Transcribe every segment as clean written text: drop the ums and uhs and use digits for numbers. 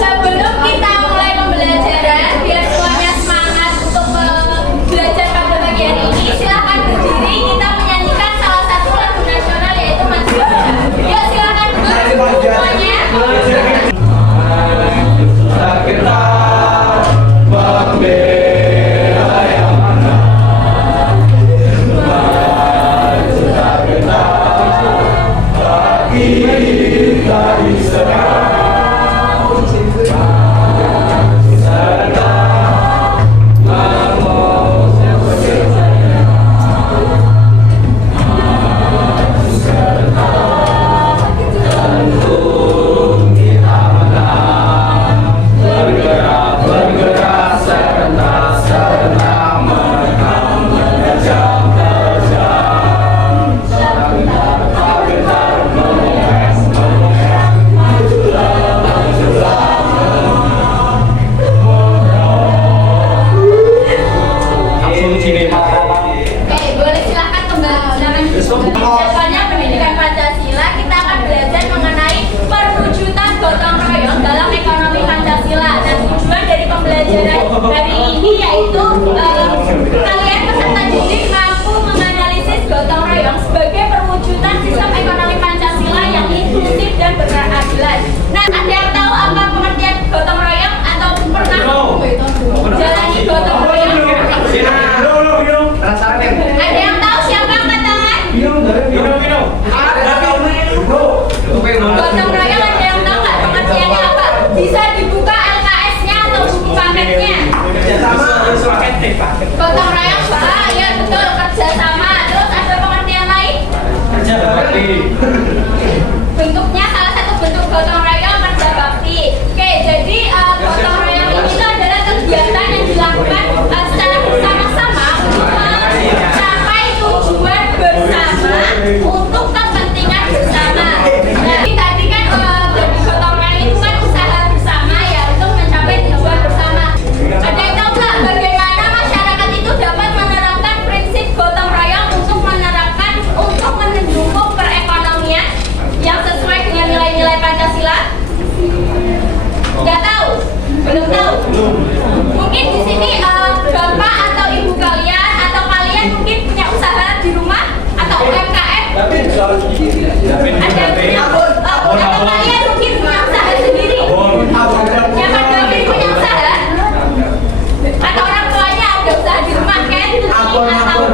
Sebelum kita mulai pembelajaran, biar semuanya semangat untuk belajar pada pagi hari ini, silahkan berdiri. Kita menyanyikan salah satu lagu nasional yaitu Madura. Yuk silahkan duduk semuanya. Jadwalnya pendidikan Pancasila, kita akan belajar mengenai perwujudan gotong royong dalam ekonomi Pancasila. Dan tujuan dari pembelajaran hari ini yaitu kalian peserta didik mampu menganalisis gotong royong sebagai perwujudan sistem ekonomi Pancasila yang inklusif dan berkeadilan. Nah, ada yang tahu apa pengertian gotong royong atau pernah jalani gotong royong? Ada yang tahu siapa angkat tangan? Gotong royong ada yang tahu nggak pengertiannya apa? Bisa dibuka LKS-nya atau buku paketnya? Gotong royong ya betul, kerjasama. Terus ada pengertian lain? Bentuknya salah satu bentuk gotong royong kerja bakti. Oke, jadi gotong royong ini itu adalah kegiatan yang dilakukan secara bersama-sama untuk mencapai tujuan bersama untuk kepentingan bersama. Jadi tadi kan dari gotong royong itu kan usaha bersama ya untuk mencapai tujuan bersama. Ada yang tahu nggak bagaimana masyarakat itu dapat menerapkan prinsip gotong royong untuk mendukung perekonomian yang sesuai dengan nilai-nilai Pancasila? Nggak tahu? Belum tahu? Mungkin di sini bapak atau ibu kalian atau kalian mungkin punya usaha di rumah atau UMKM? Ada yang punya? Atau kalian mungkin punya usaha sendiri? Siapa David punya usaha? Atau orang tuanya ada usaha di rumah kan? Jualan abon.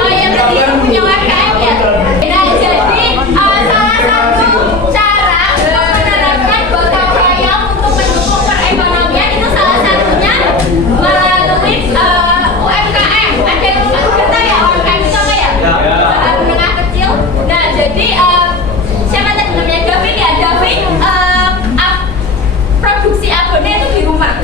Oh iya, berarti punya UMKM ya? Nah, jadi salah satu cara menerapkan gotong royong untuk mendukung perekonomian itu salah satunya melalui UMKM. Ada yang kita ya UMKM itu apa ya? Usaha menengah kecil. Nah, jadi siapa tadi namanya David ya? David produksi abonnya itu di rumah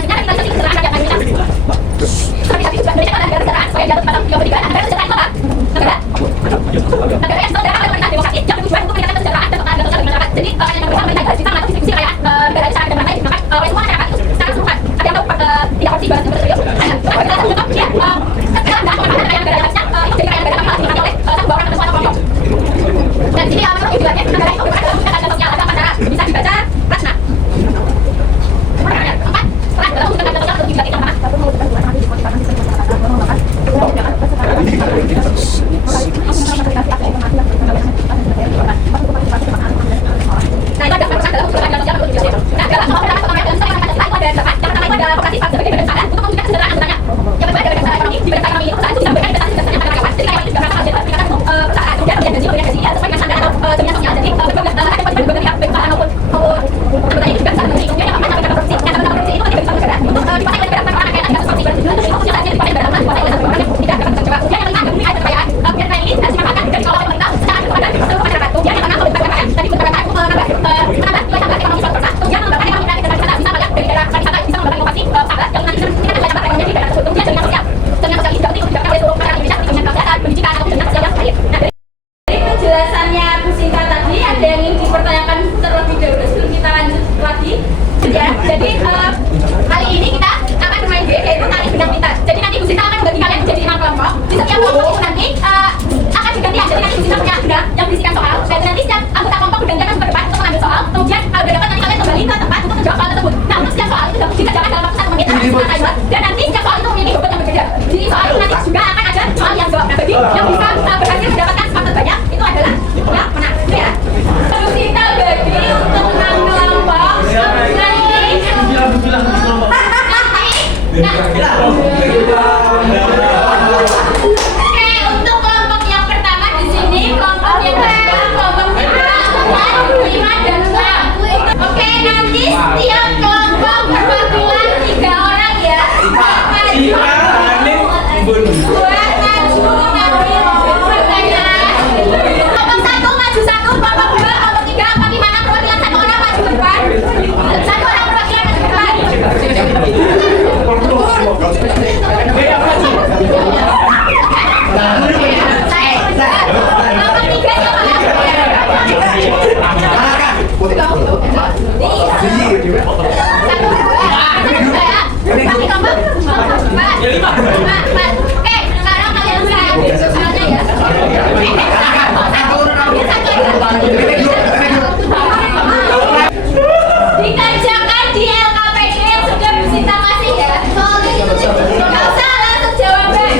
selanjutnya kita kasih keterangan rakyat Indonesia. Seperti tadi juga Indonesia adalah negara kesejahteraan sebagai jalur pada kemerdekaan. Negara kesejahteraan itu apa? Negara yang sederhana oleh pemerintah demokratis yang bertujuan untuk meningkatkan kesejahteraan dan keadilan sosial di masyarakat. Jadi yang berusaha pemerintah harus bisa melakukan visi kekayaan negara besar dan lain maka oleh semua masyarakat itu secara keseluruhan. Ada yang tahu tidak korupsi 200 triliun. Kita contoh dia sekarang dalam pengembangan kekayaan negara harusnya itu jadi kekayaan negara yang dimiliki oleh satu dua orang atau suatu kelompok. Dan di sini menurut tujuannya negara itu berada dalam keadaan sosial ada 4 cara bisa dibaca Rachna. Empat, peran dalam mewujudkan keadilan sosial atau dibilang itu apa? Nah, itu ada peran dalam mewujudkan keadilan sosial atau dibilang itu. Nah, dalam pengembangan kekayaan negara yang itu ada 8. Yang pertama itu ada operasi sebagai kebenaran untuk mewujudkan kesejahteraan anggotanya. Yang kedua ada berdasarkan ekonomi. Di berdasarkan ekonomi itu perusahaan itu bisa memberikan investasi dan pada karyawan. Jadi karyawan itu juga merasa harus meningkatkan perusahaan kemudian memberikan gaji sesuai dengan standar atau jaminan sosial. Jadi ada kewajiban pihak baik perusahaan maupun pemerintah juga bisa memberi. Kemudian yang keempat adalah korupsi. Yang kedua korupsi itu tidak bisa negara untuk dikuasai oleh negara tanpa orang kaya dan korupsi berarti untuk khususnya saja dikuasai negara tanpa dikuasai oleh satu orang yang tidak dapat terjebak. Kemudian yang kelima ada bumi air dan kekayaan. Kemudian ini harus dimanfaatkan dan dikelola oleh pemerintah secara kekeluargaan seluruh masyarakat. Kemudian yang keenam melibatkan UMKM. Tadi melibatkan UMKM menambah nilai tambah ekonomi suatu perusahaan. Kemudian mengembangkan ekonomi dan wisata bisa melihat dari daerah pariwisata bisa mengembangkan inovasi sahabat yang nanti bisa meningkatkan nilai tambah ekonomi di daerah tersebut. Kemudian jaminan sosial. Jaminan sosial ini juga penting untuk dilakukan oleh seluruh masyarakat Indonesia seperti jaminan kesehatan, pendidikan atau jaminan sosial yang lain. Nah, dari penjelasannya Bu Sinta tadi ada yang ingin dipertanyakan terlebih dahulu sebelum kita lanjut lagi. Ya, jadi kali ini kita akan bermain game yaitu tali benang pintar. Jadi nanti Bu Sinta akan membagi kalian menjadi 5 kelompok. Di setiap kelompok itu nanti akan digantian. Jadi nanti Bu Sinta punya benang yang berisikan soal dan nanti setiap anggota kelompok bergantian ke depan untuk mengambil soal. Kemudian kalau udah dapat nanti kalian kembali ke tempat untuk menjawab soal tersebut. Nah, untuk setiap soal itu dikerjakan dalam waktu 1 menit dan nanti setiap soal itu memiliki bobot yang berbeda. Di soal itu nanti juga akan ada soal yang jawab. Nah, bagi yang bisa berhasil mendapatkan skor terbanyak itu adalah yang menang. Ya. Bu Sinta bagi untuk 6 kelompok. Oke, untuk kelompok yang pertama di sini, kelompok yang pertama, kelompok 3, 4, 5, dan 6. Oke, nanti setiap kelompok perwakilan 3 orang ya. Buat maju nanti pertanyaan. Kelompok 1 maju 1, kelompok 2, kelompok 3, 4, 5, 6 perwakilan 1 orang maju ke depan. 1 orang perwakilan maju ke depan. Oke, sekarang kalian bisa ambil soalnya ya. Dikerjakan di LKPD yang sudah Bu Sinta kasih ya. Nggak usah langsung jawaban.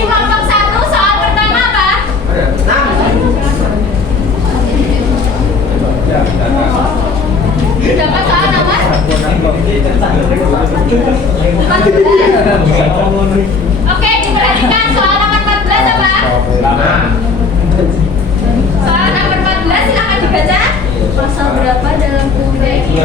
Kelompok 1 soal pertama apa? Dapat soal nomor 14. Oke, diperhatikan soal nomor 14 apa? Soal nomor 14 silakan dibaca. Pasal berapa dalam UUD ini?